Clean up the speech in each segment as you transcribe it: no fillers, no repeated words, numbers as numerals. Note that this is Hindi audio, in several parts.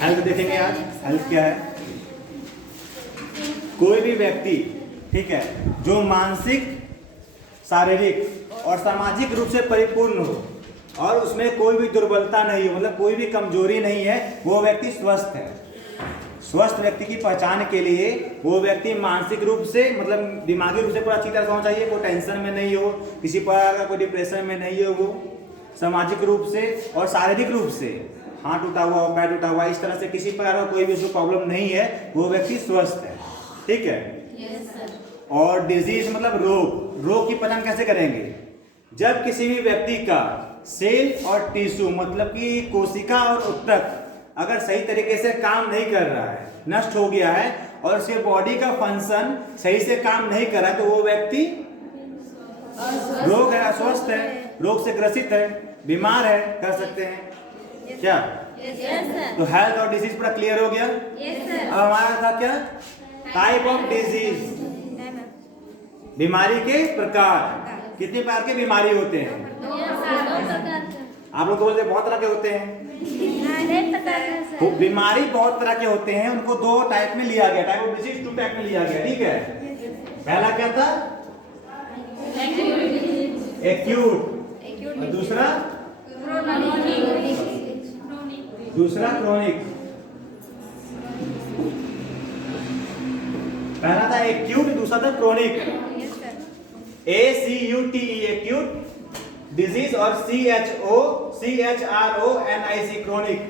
हेल्थ देखेंगे आज। हेल्थ क्या है? कोई भी व्यक्ति, ठीक है, जो मानसिक, शारीरिक और सामाजिक रूप से परिपूर्ण हो और उसमें कोई भी दुर्बलता नहीं हो, मतलब कोई भी कमजोरी नहीं है, वो व्यक्ति स्वस्थ है। स्वस्थ व्यक्ति की पहचान के लिए वो व्यक्ति मानसिक रूप से, मतलब दिमागी रूप से पूरा अच्छी तरह से होना चाहिए, कोई टेंशन में नहीं हो, किसी प्रकार का कोई डिप्रेशन में नहीं हो, वो सामाजिक रूप से और शारीरिक रूप से, हाथ टूटा हुआ हो, पैर टूटा हुआ, इस तरह से किसी प्रकार का कोई भी उसको प्रॉब्लम नहीं है, वो व्यक्ति स्वस्थ है। ठीक है। और डिजीज मतलब रोग। रोग की पहचान कैसे करेंगे? जब किसी भी व्यक्ति का सेल और टिश्यू, मतलब कि कोशिका और ऊतक अगर सही तरीके से काम नहीं कर रहा है, नष्ट हो गया है और उसके बॉडी का फंक्शन सही से काम नहीं कर रहा है, तो वो व्यक्ति रोग है, अस्वस्थ है, रोग से ग्रसित है, बीमार है, कह सकते हैं क्या? तो हेल्थ और डिजीज पूरा क्लियर हो गया। अब हमारा था क्या? टाइप ऑफ डिजीज, बीमारी के प्रकार। कितने प्रकार के बीमारी होते हैं? आप लोग बोलते बहुत तरह के होते हैं। बीमारी बहुत तरह के होते हैं, उनको दो टाइप में लिया गया, टाइप ऑफ डिजीज 2 टाइप में लिया गया। ठीक है। पहला क्या था? एक्यूट और दूसरा क्रोनिक। पहला था एक्यूट, दूसरा था क्रोनिक। ACUTE एक्यूट डिजीज और CHRONIC क्रोनिक।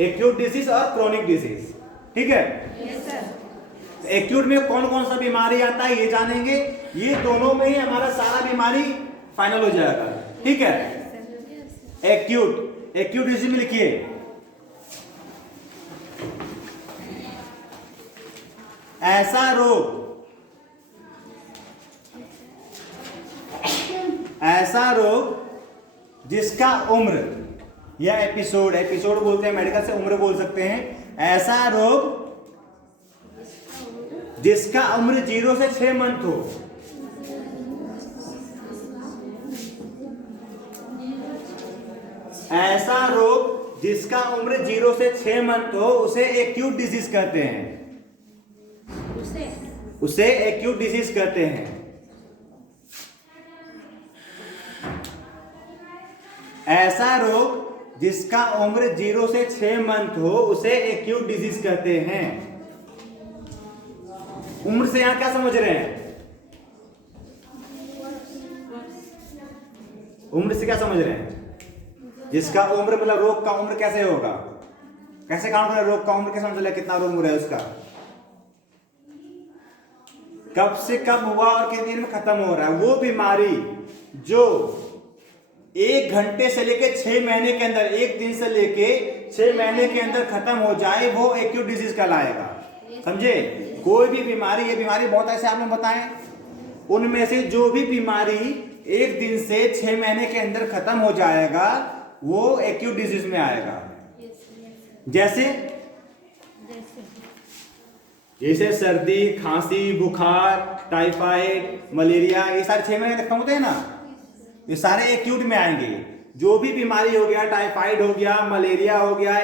एक्यूट डिजीज और क्रोनिक डिजीज। ठीक है। एक्यूट में कौन कौन सा बीमारी आता है ये जानेंगे। ये दोनों में ही हमारा सारा बीमारी फाइनल हो जाएगा। ठीक है। एक्यूट डिजीज में लिखिए ऐसा रोग जिसका उम्र या एपिसोड बोलते हैं, मेडिकल से उम्र बोल सकते हैं। ऐसा रोग जिसका उम्र 0 से 6 मंथ हो। ऐसा रोग जिसका उम्र 0 से 6 मंथ हो, उसे एक्यूट डिजीज कहते हैं। उसे एक्यूट डिजीज कहते हैं। ऐसा रोग जिसका उम्र 0 से 6 मंथ हो, उसे एक्यूट डिजीज कहते हैं। उम्र से यहां क्या समझ रहे हैं? उम्र से क्या समझ रहे हैं? जिसका उम्र, मतलब रोग का उम्र कैसे होगा? कैसे काउंट करें रोग का उम्र? कैसे समझ ले कितना रोग उम्र है उसका? कब से कब हुआ और कितने दिन में खत्म हो रहा है। वो बीमारी जो 1 घंटे से लेके 6 महीने के अंदर, 1 दिन से लेके 6 महीने के अंदर खत्म हो जाए, वो एक्यूट डिजीज कहलाएगा। समझे? कोई भी बीमारी, ये बीमारी बहुत ऐसे आपने बताएं, उनमें से जो भी बीमारी 1 दिन से 6 महीने के अंदर खत्म हो जाएगा, वो एक्यूट डिजीज में आएगा। जैसे सर्दी, खांसी, बुखार, टाइफाइड, मलेरिया, ये सारे 6 महीने खत्म होते हैं ना, ये सारे एक्यूट में आएंगे। जो भी बीमारी हो गया, टाइफाइड हो गया, मलेरिया हो गया,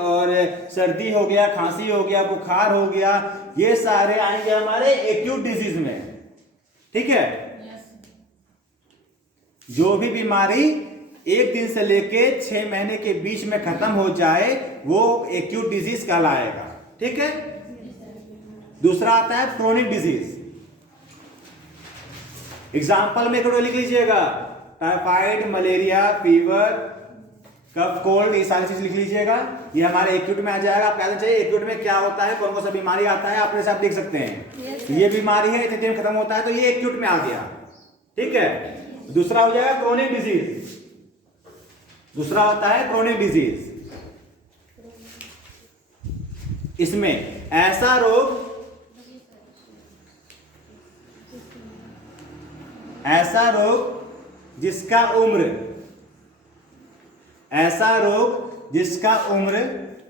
और सर्दी हो गया, खांसी हो गया, बुखार हो गया, ये सारे आएंगे हमारे एक्यूट डिजीज में। ठीक है। जो भी बीमारी 1 दिन से लेके 6 महीने के बीच में खत्म हो जाए, वो एक्यूट डिजीज कहलाएगा। ठीक है। दूसरा आता है क्रोनिक डिजीज। एग्जाम्पल में लिख लीजिएगा, टाइफाइड, मलेरिया, फीवर, कफ, कोल्ड, ये सारी चीज लिख लीजिएगा। ये हमारे एक्यूट में आ जाएगा। आप कहना चाहिए एक्यूट में क्या होता है, कौन कौन सा बीमारी आता है, अपने से आप लिख सकते हैं। ये बीमारी है, इतने दिन खत्म होता है, तो ये एक्यूट में आ गया। ठीक है। दूसरा हो जाएगा क्रोनिक डिजीज। दूसरा होता है क्रोनिक डिजीज। इसमें ऐसा रोग जिसका उम्र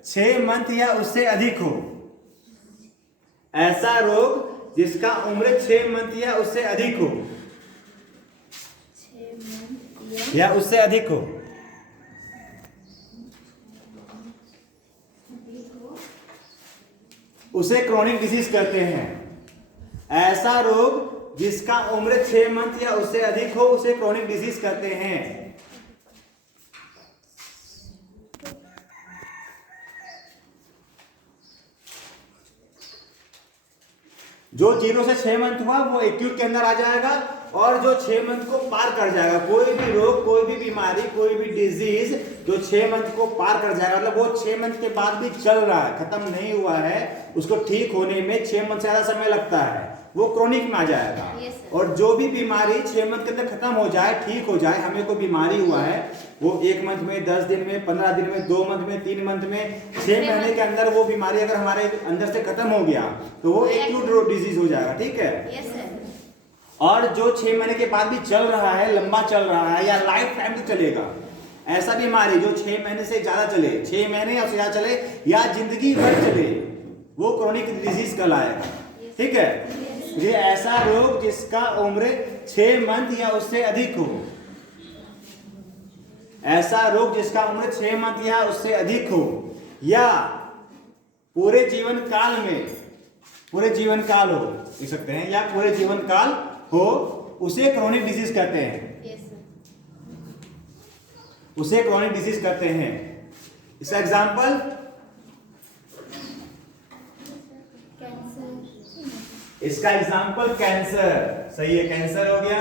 6 मंथ या उससे अधिक हो। ऐसा रोग जिसका उम्र 6 मंथ या उससे अधिक हो, या उससे अधिक हो। उसे क्रोनिक डिजीज कहते हैं। ऐसा रोग जिसका उम्र 6 मंथ या उससे अधिक हो उसे क्रोनिक डिजीज कहते हैं। जो 0 से 6 मंथ हुआ वो एक्यूट के अंदर आ जाएगा, और जो 6 मंथ को पार कर जाएगा, कोई भी रोग, कोई भी बीमारी, कोई भी डिजीज जो 6 मंथ को पार कर जाएगा, मतलब वो 6 मंथ के बाद भी चल रहा है, खत्म नहीं हुआ है, उसको ठीक होने में 6 मंथ से ज्यादा समय लगता है, वो क्रोनिक में आ जाएगा। और जो भी बीमारी 6 मंथ के अंदर खत्म हो जाए, ठीक हो जाए, हमें कोई बीमारी हुआ है, वो 1 मंथ में, 10 दिन में, 15 दिन में, 2 मंथ में, 3 मंथ में, 6 महीने के अंदर वो बीमारी अगर हमारे अंदर से खत्म हो गया तो वो एक्यूट डिजीज हो जाएगा। ठीक है। और जो 6 महीने के बाद भी चल रहा है, लंबा चल रहा है, या लाइफ टाइम तक चलेगा, ऐसा बीमारी जो 6 महीने से ज्यादा चले, 6 महीने या उससे ज्यादा चले, या जिंदगी भर चले, वो क्रोनिक डिजीज कहलाएगा। ठीक है। ये ऐसा रोग जिसका उम्र 6 मंथ या उससे अधिक हो, ऐसा रोग जिसका उम्र 6 मंथ या उससे अधिक हो, या पूरे जीवन काल में, पूरे जीवन काल हो, लिख सकते हैं, या पूरे जीवन काल हो, उसे क्रोनिक डिजीज कहते हैं। उसे क्रोनिक डिजीज कहते हैं। इसका एग्जांपल, इसका एग्जांपल कैंसर। सही है, कैंसर हो गया।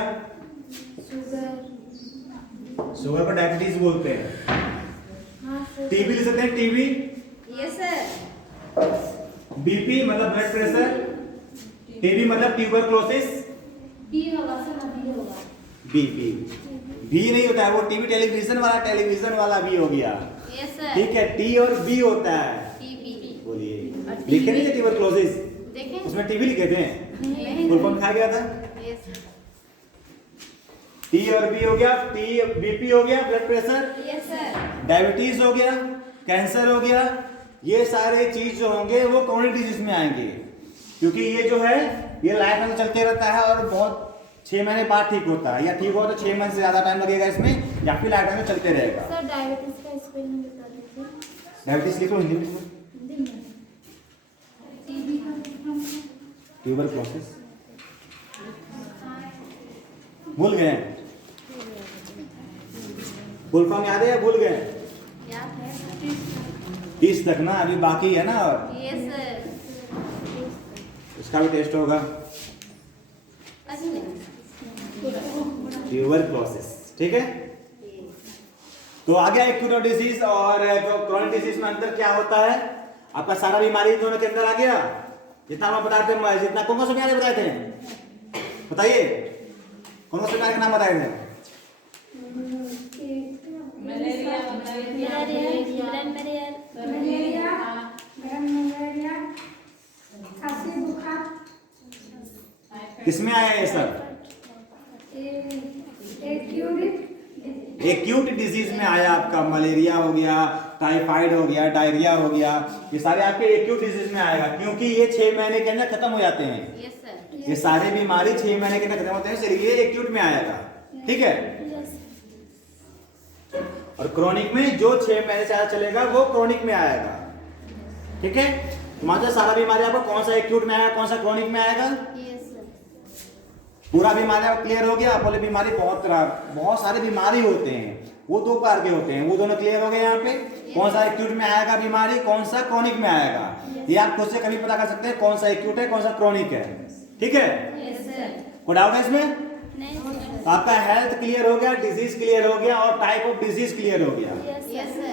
शुगर को डायबिटीज बोलते हैं। टीबी लिख सकते हैं, टीबी। Yes sir. बीपी मतलब ब्लड प्रेशर, टीबी मतलब ट्यूबरक्लोसिस। बी होगा सर, बी होगा। बी नहीं होता है, वो टीवी टेलीविजन वाला बी हो गया। Yes sir. ठीक है। टी और बी होता है। टीबी बोलिए, लिखे नहीं थे ट्यूबरक्लोसिस, देखें, उसमें टीबी लिखे थे, फुल फॉर्म खा गया था। यस टी और बी हो गया, टी बीपी हो गया blood pressure, yes sir. Diabetes हो गया, कैंसर हो गया, ये सारे चीज जो होंगे वो क्रोनिक डिजीज में आएंगे, क्योंकि ये जो है ये लाइफ में चलते रहता है और बहुत 6 महीने बाद ठीक होता है, या ठीक हो तो 6 महीने से ज्यादा टाइम लगेगा इसमें, या फिर लाइफ में चलते रहेगा। सर डायबिटीज का स्पेलिंग बता दीजिए। डायबिटीज लिखो हिंदी में, हिंदी में टीबी का ट्यूबरक्लोसिस। भूल गए? फुल फॉर्म याद है या भूल गए? याद है सर। 30 तक ना, अभी बाकी है ना। और यस सर। इसका भी टेस्ट होगा, ट्यूबरक्लोसिस। ठीक है। तो आ गया एक्यूट डिजीज और क्रोनिक डिजीज में अंतर क्या होता है। आपका सारा बीमारी दोनों के अंदर आ गया, जितना हम बताए थे, जितना कौन से बीमारी बताए थे, बताइए कौन से बीमारी का नाम बताए थे। किसमें आया ये सब? एक्यूट डिजीज में आया आपका। मलेरिया हो गया, टाइफाइड हो गया, डायरिया हो गया, ये सारे आपके एक्यूट डिजीज में आएगा, क्योंकि ये 6 महीने के अंदर खत्म हो जाते हैं। Yes sir. ये सारे बीमारी 6 महीने के अंदर खत्म होते हैं, इसलिए ये एक्यूट में आएगा। ठीक है। और क्रोनिक में जो 6 महीने से ज्यादा चलेगा वो क्रोनिक में आएगा। ठीक है। तो मान लो सारा बीमारी आपको कौन सा एक्यूट में आएगा, कौन सा क्रोनिक में आएगा। Yes sir. पूरा बीमारी आपको क्लियर हो गया। बोले बीमारी बहुत सारे बीमारी होते हैं, वो 2 प्रकार के होते हैं, वो दोनों क्लियर हो गए। यहाँ पे कौन सा एक्यूट में आएगा बीमारी, कौन सा क्रोनिक में आएगा, ये आप खुद से कभी पता कर सकते हैं कौन सा एक्यूट है, कौन सा क्रोनिक है। ठीक है। Yes sir. कोई डाउट है इसमें? नहीं सर। आपका हेल्थ क्लियर हो गया, डिजीज क्लियर हो गया, और टाइप ऑफ डिजीज क्लियर हो गया। Yes sir.